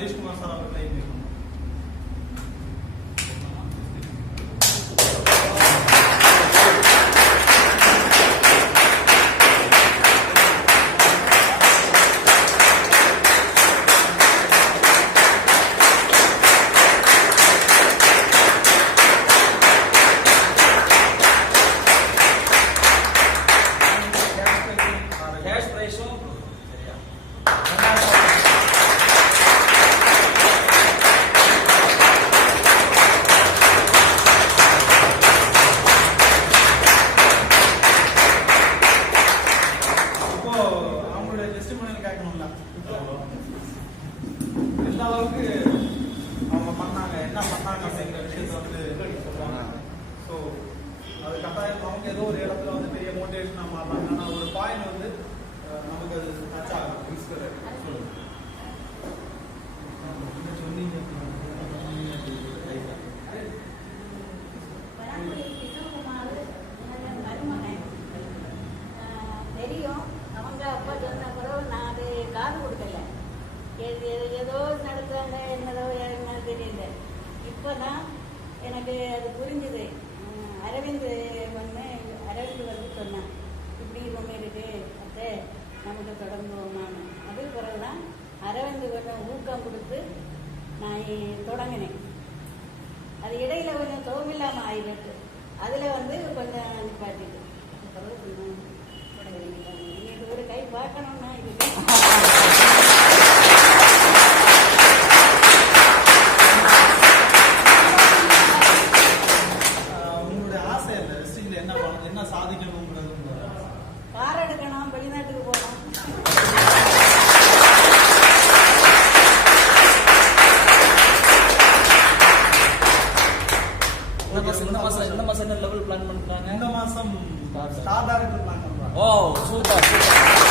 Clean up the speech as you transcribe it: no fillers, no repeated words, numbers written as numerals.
Harishkumar sir அவர்களை எந்த அளவுக்கு அவங்க பண்ணாங்க, என்ன பண்ணாங்க அப்படிங்கிற விஷயத்த வந்து சொல்லுவாங்க. ஸோ அது கட்டாயம் அவங்க ஏதோ ஒரு இடத்துல வந்து பெரிய மோட்டிவேஷனாக மாறாங்க. ஆனால் ஒரு பாயிண்ட் வந்து நமக்கு அது டச் ஆகும். சொல்லுங்க. தெரியும் அவங்க அப்பா சொன்ன பிறகு நான் அது காது கொடுக்கல. ஏதோ நடத்துறாங்க, என்னதோ என்ன தெரியல. இப்போதான் எனக்கு அது புரிஞ்சுது. அரவிந்த் வந்து சொன்னான், இப்படி ஒன்று இருக்கு அத்தை, நமக்கு தொடங்குவோமான்னு. அதுக்கு பிறகுதான் அரவிந்த் கொஞ்சம் ஊக்கம் கொடுத்து நான் தொடங்கினேன். அது இடையில கொஞ்சம் சோமில்லாமல் ஆகிட்டு அதில் வந்து கொஞ்சம் நிப்பாட்டிட்டு பிறகு கொஞ்சம் இது ஒரு கை பார்க்கணும்னா இது என்ன சாதிக்கணும்ன்றது கார் எடுக்கணும், வெளிநாட்டுக்கு போகணும். இந்த மாசம் என்ன லெவல் பிளான் பண்றாங்க? இந்த மாசம் ஸ்டார் டைரக்டர் பிளான் பண்றாங்க. ஓ சூப்பர்.